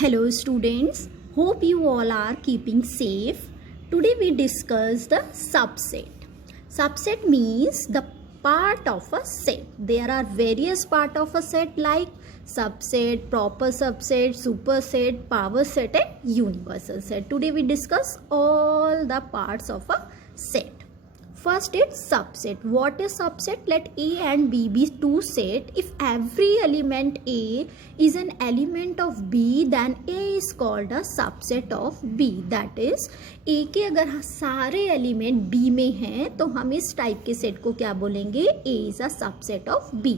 Hello students, hope you all are keeping safe. Today we discuss the subset. Subset means the part of a set. There are various part of a set like subset, proper subset, superset, power set and universal set. Today we discuss all the parts of a set. First it's subset. What is subset? Let A and B be two set. If every element A is an element of B, then A is called a subset of B. That is, A के अगर सारे element B में हैं तो हम इस type के set को क्या बोलेंगे? A is a subset of B.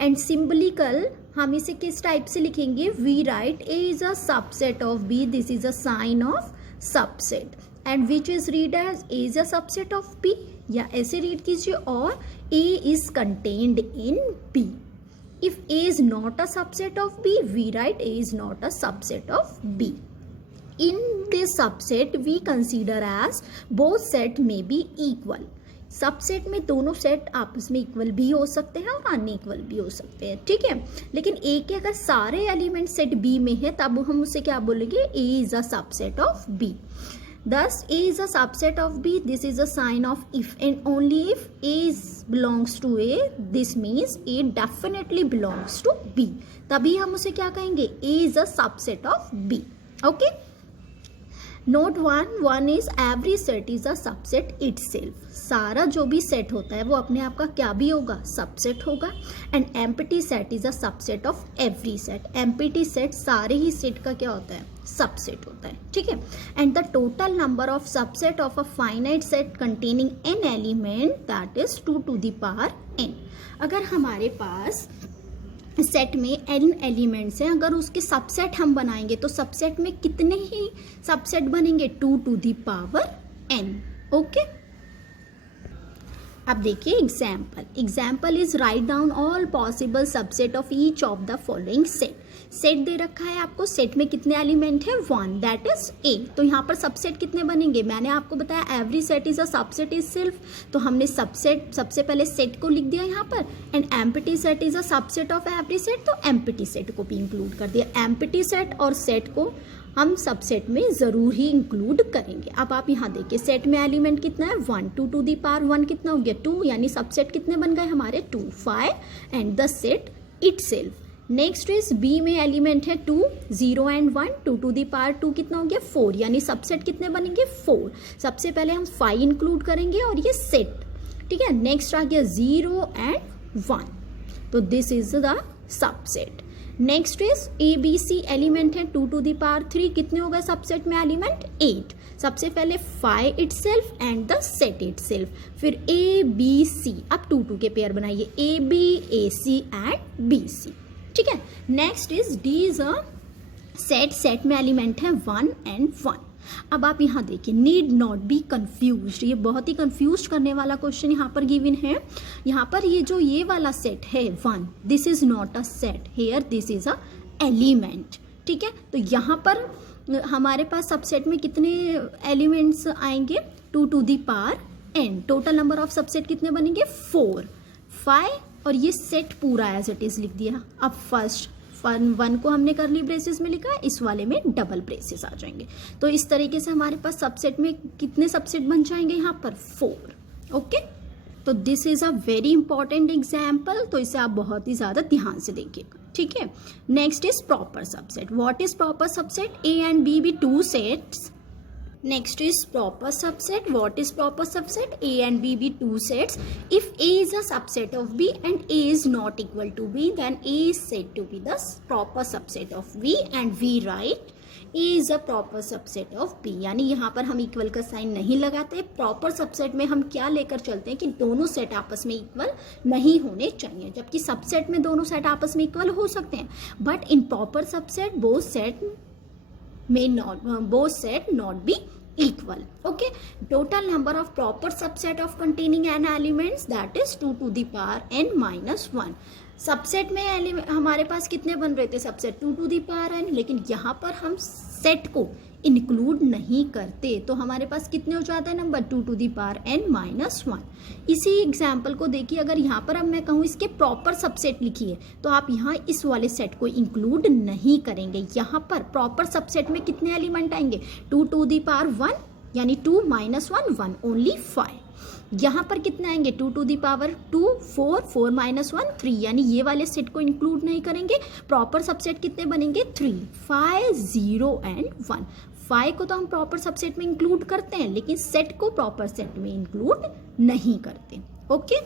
And symbolical हम इसे किस टाइप से लिखेंगे? We write A is a subset of B. This is a sign of subset. And which is read as A is a subset of B, या ऐसे read कीजिए, और A is contained in B. If A is not a subset of B, we write A is not a subset of B. In this subset we consider as both set may be equal. Subset में दोनों set आपस में equal भी हो सकते हैं और unequal भी हो सकते हैं, ठीक है. लेकिन ए के अगर सारे एलिमेंट सेट बी में है तब हम उसे क्या बोलेंगे? A is a subset of B. Thus, A is a subset of B. This is a sign of if and only if A belongs to A. This means A definitely belongs to B. तभी हम उसे क्या कहेंगे? A is a subset of B. Okay? Note 1 is every set is a subset itself. सारा जो भी set होता है वो अपने आप का क्या भी होगा? सबसेट होगा. And empty set is a subset of every set. Empty set सारे ही सेट का क्या होता है? सबसेट होता है, ठीक है. And the total number of subset of a finite set containing an element that is 2 to the power n. अगर हमारे पास सेट में n एलिमेंट्स हैं, अगर उसके सबसेट हम बनाएंगे तो सबसेट में कितने ही सबसेट बनेंगे? 2 to the power n. Okay, अब देखिए example is write down all possible subset of each of the following set. Set दे रखा है आपको, सेट में कितने एलिमेंट है? 1, दैट इज ए. तो यहाँ पर सबसेट कितने बनेंगे? मैंने आपको बताया every set is a subset is self. तो हमने सबसेट सबसे पहले सेट को लिख दिया यहाँ पर. And empty set is a subset of every set, तो एम्प्टी सेट को भी इंक्लूड कर दिया. एम्प्टी सेट और सेट को हम सबसेट में जरूर ही इंक्लूड करेंगे. अब आप यहाँ देखिए सेट में एलिमेंट कितना है? 1. 2 to the power 1 कितना हो गया? 2. यानी सबसेट कितने बन गए हमारे? 2, 5 and the set itself. Next is B में एलिमेंट है 2, 0 एंड 1. 2 to the power 2 कितना हो गया? 4. यानी सबसेट कितने बनेंगे? 4. सबसे पहले हम 5 इंक्लूड करेंगे और ये सेट, ठीक है. नेक्स्ट आ गया 0 एंड 1. तो this is the subset. Next is A B C element है 2 to the power 3. कितने हो गए सबसेट में एलिमेंट? 8. सबसे पहले 5 itself and the set itself. फिर ए बी सी, अब 2 2 के पेयर बनाइए, A B A C and B C, ठीक है. Next is D is a set में एलिमेंट है 1 एंड 1. अब आप यहाँ देखिए, नीड नॉट बी कंफ्यूज्ड. ये बहुत ही कंफ्यूज करने वाला क्वेश्चन यहाँ पर गिवन है. यहाँ पर ये जो ये वाला सेट है 1, this is not a set here, this is a element, ठीक है. तो यहाँ पर हमारे पास सबसेट में कितने एलिमेंट्स आएंगे? 2 to the power n. Total number of subset कितने बनेंगे? 4, 5 और ये सेट पूरा एज इट इज लिख दिया. अब फर्स्ट 1 को हमने करली ब्रेसेस में लिखा है, इस वाले में डबल ब्रेसेस आ जाएंगे. तो इस तरीके से हमारे पास सबसेट में कितने सबसेट बन जाएंगे? यहाँ पर 4. ओके, तो this is a very important example, तो इसे आप बहुत ही ज्यादा ध्यान से देखिएगा, ठीक है. Next is proper subset. What is proper subset? A and B B 2 sets. Next is proper subset. What is proper subset? A and B be 2 sets. If A is a subset of B and A is not equal to B, then A is said to be the proper subset of B, and we write A is a proper subset of B. यानी यहाँ पर हम equal का sign नहीं लगाते. Proper subset में हम क्या लेकर चलते हैं कि दोनों सेट आपस में इक्वल नहीं होने चाहिए, जबकि सबसेट में दोनों सेट आपस में इक्वल हो सकते हैं. But in proper subset both set not be equal. Okay, total number of proper subset of containing n elements that is 2 to the power n minus 1. Subset में हमारे पास कितने बन रहे थे subset 2 to the power n, लेकिन यहाँ पर हम सेट को इंक्लूड नहीं करते तो हमारे पास कितने हो जाता है number 2 to the power n minus 1। इसी एग्जाम्पल को देखिए, अगर यहाँ पर अब मैं कहूँ इसके प्रॉपर सबसेट लिखिए तो आप यहाँ इस वाले सेट को इंक्लूड नहीं करेंगे। यहाँ पर प्रॉपर सबसेट में कितने एलिमेंट आएंगे 2 टू दी पावर 1 यानी 2 माइनस 1 1 ओनली 5। यहाँ पर कितने आएंगे 2 टू दी पावर 2 4 4 माइनस 1 3 यानी ये वाले सेट को इंक्लूड नहीं करेंगे। प्रॉपर सबसेट कितने बनेंगे 3 5 0 एंड 1। 5 को तो हम प्रॉपर सबसेट में इंक्लूड करते हैं लेकिन सेट को प्रॉपर सेट में इंक्लूड नहीं करते। ओके,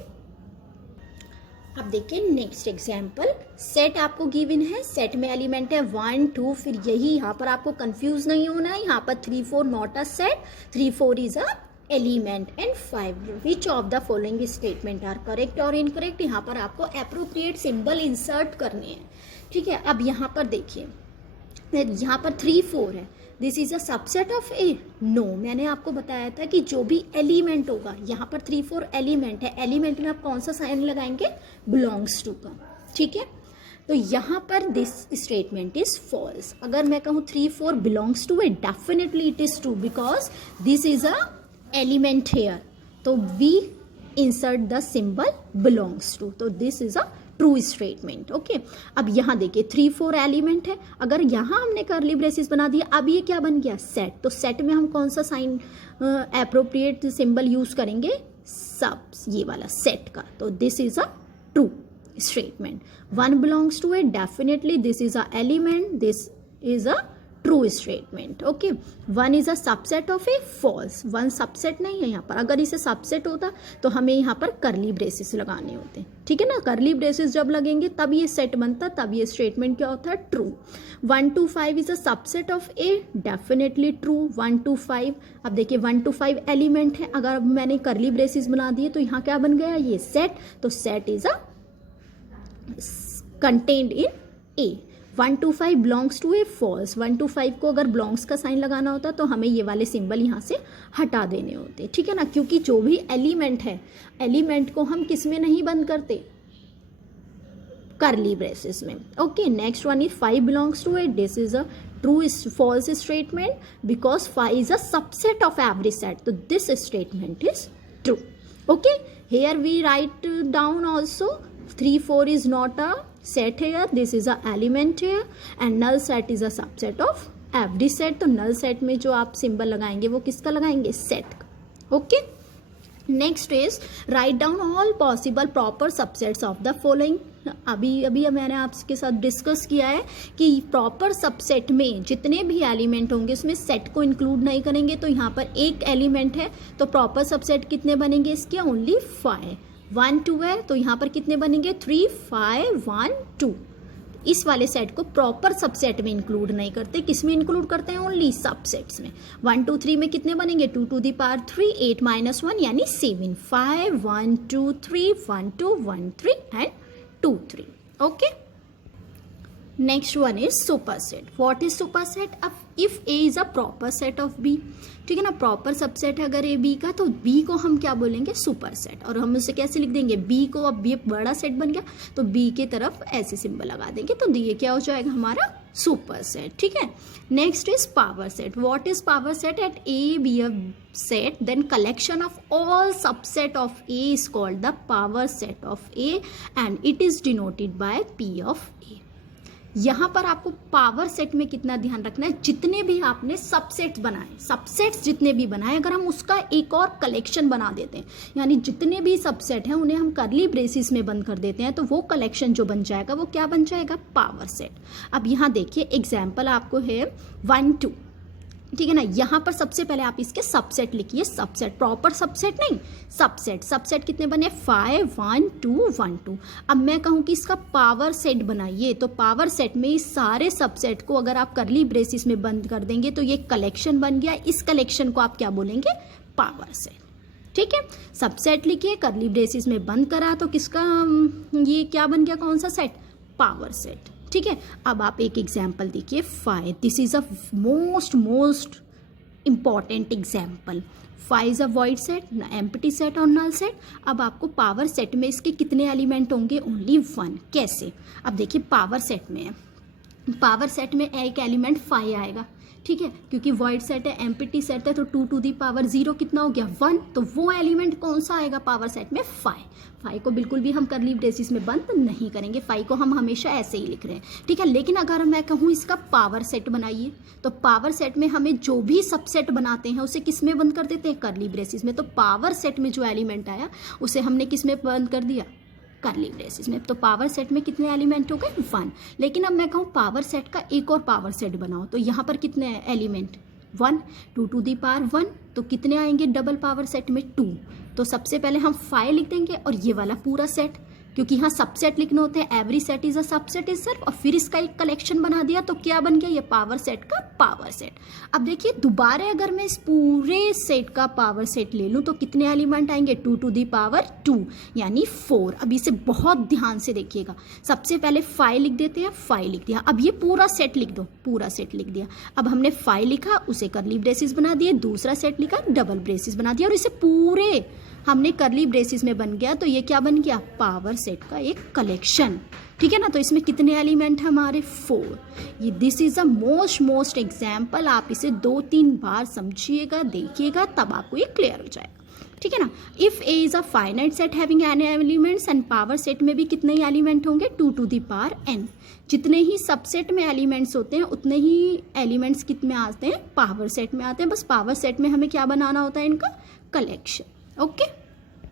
अब देखिए नेक्स्ट एग्जाम्पल। सेट आपको गिवन है, सेट में एलिमेंट है 1 2, फिर यही यहाँ पर आपको कंफ्यूज नहीं होना है। यहाँ पर 3 4 not a set, 3 4 is a element and 5 which of the following statement are correct और इनकरेक्ट। यहाँ पर आपको एप्रोप्रिएट सिंबल इंसर्ट करने हैं। ठीक है, अब यहाँ पर देखिए, यहाँ पर 3 4 है, this is a subset of A. No, मैंने आपको बताया था कि जो भी एलिमेंट होगा, यहाँ पर 3 4 एलिमेंट है, एलिमेंट में आप कौन सा साइन लगाएंगे बिलोंग्स टू का। ठीक है, तो यहाँ पर दिस स्टेटमेंट इज फॉल्स। अगर मैं कहूँ 3 4 belongs to A, definitely it is true because this is a element here, तो we insert the symbol belongs to, तो this is a true statement. Okay, अब यहाँ देखिए 3 4 एलिमेंट है, अगर यहाँ हमने कर्ली ब्रेसेस बना दिया, अब ये क्या बन गया सेट, तो सेट में हम कौन सा साइन एप्रोप्रिएट सिंबल यूज करेंगे सब, ये वाला सेट का, तो this is a true statement. 1 belongs to A, definitely this is a element, this is a true statement. Okay, 1 is a subset of A, false. 1 subset नहीं है यहाँ पर, अगर इसे सबसेट होता तो हमें यहाँ पर कर्ली ब्रेसेस लगाने होते। ठीक है ना, कर्ली ब्रेसेस जब लगेंगे तब ये सेट बनता, तब ये स्टेटमेंट क्या होता है true. 1 to 5 is a subset of A, definitely true. 1 to 5, अब देखिए 1 to 5 एलिमेंट है, अगर अब मैंने कर्ली ब्रेसेस बना दिए तो यहाँ क्या बन गया ये सेट, तो set is a contained in A. 1 to 5 belongs to A, false. 1 to 5 को अगर बिलोंग्स का साइन लगाना होता तो हमें ये वाले सिंबल यहाँ से हटा देने होते। ठीक है ना, क्योंकि जो भी एलिमेंट है, एलिमेंट को हम किस में नहीं बंद करते, कर्ली ब्रेसेस में। Okay, next one is 5 belongs to A, this is a true false statement because 5 is a subset of every set, तो this statement is true. Okay, here we write down also 3 4 is not a set here, this is a element here and null set is a subset of every set। तो null set में जो आप symbol लगाएंगे वो किसका लगाएंगे set का। Okay, next is write down all possible proper subsets of the following. अभी मैंने आपके साथ डिस्कस किया है कि प्रॉपर सबसेट में जितने भी एलिमेंट होंगे उसमें सेट को इंक्लूड नहीं करेंगे, तो यहाँ पर एक एलिमेंट है तो प्रॉपर सबसेट कितने बनेंगे इसके ओनली 5। 1 2 है तो यहाँ पर कितने बनेंगे 3 5 1 2। इस वाले सेट को प्रॉपर सबसेट में इंक्लूड नहीं करते, किस में इंक्लूड करते हैं ओनली सबसेट्स में। 1 2 3 में कितने बनेंगे 2 टू दी पावर 3 8 माइनस 1 यानी 7 5 1 2 3 1 2 1 3 and 2 3। Okay, next one is superset. What is superset? अब if A is a proper set of B, ठीक है ना, प्रॉपर सबसेट है अगर ए बी का तो बी को हम क्या बोलेंगे सुपरसेट, और हम उसे कैसे लिख देंगे बी को, अब बी बड़ा सेट बन गया तो बी के तरफ ऐसे सिंबल लगा देंगे तो ये क्या हो जाएगा हमारा सुपरसेट। ठीक है, next is power set. What is power set? Let A be a set then collection of all subset of A is called the power set of A and it is denoted by P of A. यहाँ पर आपको power set में कितना ध्यान रखना है, जितने भी आपने सबसेट्स बनाए, सबसेट्स जितने भी बनाए अगर हम उसका एक और कलेक्शन बना देते हैं, यानी जितने भी सबसेट हैं उन्हें हम कर्ली ब्रेसिस में बंद कर देते हैं तो वो कलेक्शन जो बन जाएगा वो क्या बन जाएगा पावर सेट। अब यहाँ देखिए एग्जाम्पल आपको है 1 2, ठीक है ना, यहाँ पर सबसे पहले आप इसके सबसेट लिखिए, सबसेट प्रॉपर सबसेट नहीं सबसेट। सबसेट कितने बने 5 1 2 1 2। अब मैं कहूँ कि इसका पावर सेट बनाइए तो पावर सेट में इस सारे सबसेट को अगर आप कर्ली ब्रेसिस में बंद कर देंगे तो ये कलेक्शन बन गया, इस कलेक्शन को आप क्या बोलेंगे पावर सेट। ठीक है, सबसेट लिखिए कर्ली ब्रेसिस में बंद करा तो किसका ये क्या बन गया, कौन सा सेट पावर सेट। ठीक है, अब आप एक एग्जाम्पल देखिए 5, this is a most important example, five is a void set, empty set और नल सेट। अब आपको पावर सेट में इसके कितने एलिमेंट होंगे? Only one. कैसे? अब देखिए पावर सेट में है, पावर सेट में एक एलिमेंट 5 आएगा, ठीक है, क्योंकि वॉइड सेट है, एम्प्टी सेट है, तो 2 टू दी पावर 0 कितना हो गया? 1। तो वो एलिमेंट कौन सा आएगा पावर सेट में? 5। 5 को बिल्कुल भी हम कर्ली ब्रेसिस में बंद नहीं करेंगे, 5 को हम हमेशा ऐसे ही लिख रहे हैं, ठीक है। लेकिन अगर मैं कहूँ इसका पावर सेट बनाइए, तो पावर सेट में हमें जो भी सबसेट बनाते हैं उसे किस में बंद कर देते हैं? कर्ली ब्रेसिस में। तो पावर सेट में जो एलिमेंट आया उसे हमने किस में बंद कर दिया? कर्ली ब्रेसिस में। तो पावर सेट में कितने एलिमेंट हो गए? 1। लेकिन अब मैं कहूँ पावर सेट का एक और पावर सेट बनाओ, तो यहाँ पर कितने एलिमेंट? 1। 2 टू दी पावर 1, तो कितने आएंगे डबल पावर सेट में? 2। तो सबसे पहले हम 5 लिख देंगे और ये वाला पूरा सेट, क्योंकि यहाँ सबसेट लिखने होते हैं, every set is a subset is self, और फिर इसका एक कलेक्शन बना दिया, तो क्या बन गया? ये पावर सेट का पावर सेट। अब देखिए दोबारा अगर मैं इस पूरे सेट का पावर सेट ले लूँ तो कितने एलिमेंट आएंगे? 2 टू दी पावर 2 यानी 4। अब इसे बहुत ध्यान से देखिएगा, सबसे पहले 5 लिख देते हैं, 5 लिख दिया। अब ये पूरा सेट लिख दो, पूरा सेट लिख दिया। अब हमने 5 लिखा, उसे कर्ली ब्रेसिस बना दिए, दूसरा सेट लिखा, डबल ब्रेसिस बना दिया, और इसे पूरे हमने कर्ली ब्रेसिस में बन गया, तो ये क्या बन गया? पावर सेट का एक कलेक्शन, ठीक है ना। तो इसमें कितने एलिमेंट हमारे? 4। ये this is a most example, आप इसे 2-3 बार समझिएगा, देखिएगा, तब आपको ये क्लियर हो जाएगा, ठीक है ना। If A is a finite set having an elements, and power set में भी कितने ही एलिमेंट होंगे? 2 टू दी पावर n। जितने ही सबसेट में एलिमेंट्स होते हैं उतने ही एलिमेंट्स कितने आते हैं? पावर सेट में आते हैं। बस पावर सेट में हमें क्या बनाना होता है? इनका collection. Okay,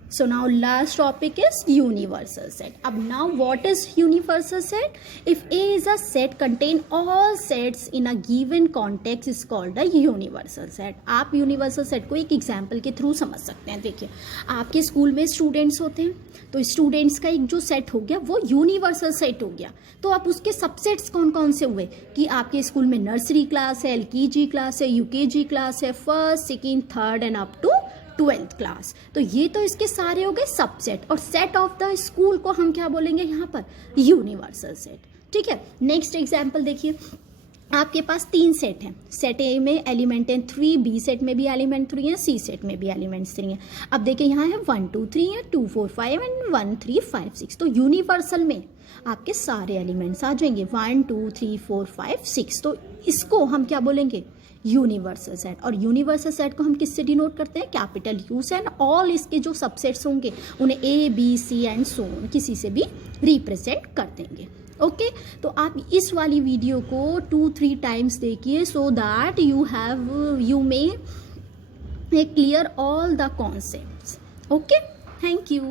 so now last topic is universal set. अब now what is universal set? If A is a set contain all sets in a given context is called a universal set. आप universal set को एक example के through समझ सकते हैं। देखिए आपके स्कूल में स्टूडेंट्स होते हैं, तो स्टूडेंट्स का एक जो सेट हो गया वो यूनिवर्सल सेट हो गया। तो आप उसके सबसेट्स कौन कौन से हुए कि आपके स्कूल में नर्सरी क्लास है, LKG क्लास है, UKG क्लास है, first, second, third and up to 12th class. तो ये तो इसके सारे हो गए सबसेट, और सेट ऑफ द स्कूल को हम क्या बोलेंगे यहाँ पर? यूनिवर्सल सेट, ठीक है। नेक्स्ट एग्जाम्पल देखिए, आपके पास 3 सेट हैं, सेट ए में एलिमेंट हैं 3, बी सेट में भी एलिमेंट 3 है, सी सेट में भी एलिमेंट 3 है। अब देखिए यहाँ है 1 2 3 है, 2 4 5 एंड 1 3 5 6। तो यूनिवर्सल में आपके सारे एलिमेंट्स आ जाएंगे 1 2 3 4 5 6। तो इसको हम क्या बोलेंगे? Universal set. और यूनिवर्सल सेट को हम किससे डिनोट करते हैं? कैपिटल यू से। एंड ऑल इसके जो सबसेट्स होंगे उन्हें A B C and so on किसी से भी रिप्रेजेंट कर देंगे। ओके, तो आप इस वाली वीडियो को 2-3 टाइम्स देखिए, so that you may clear all the concepts. Okay, thank you.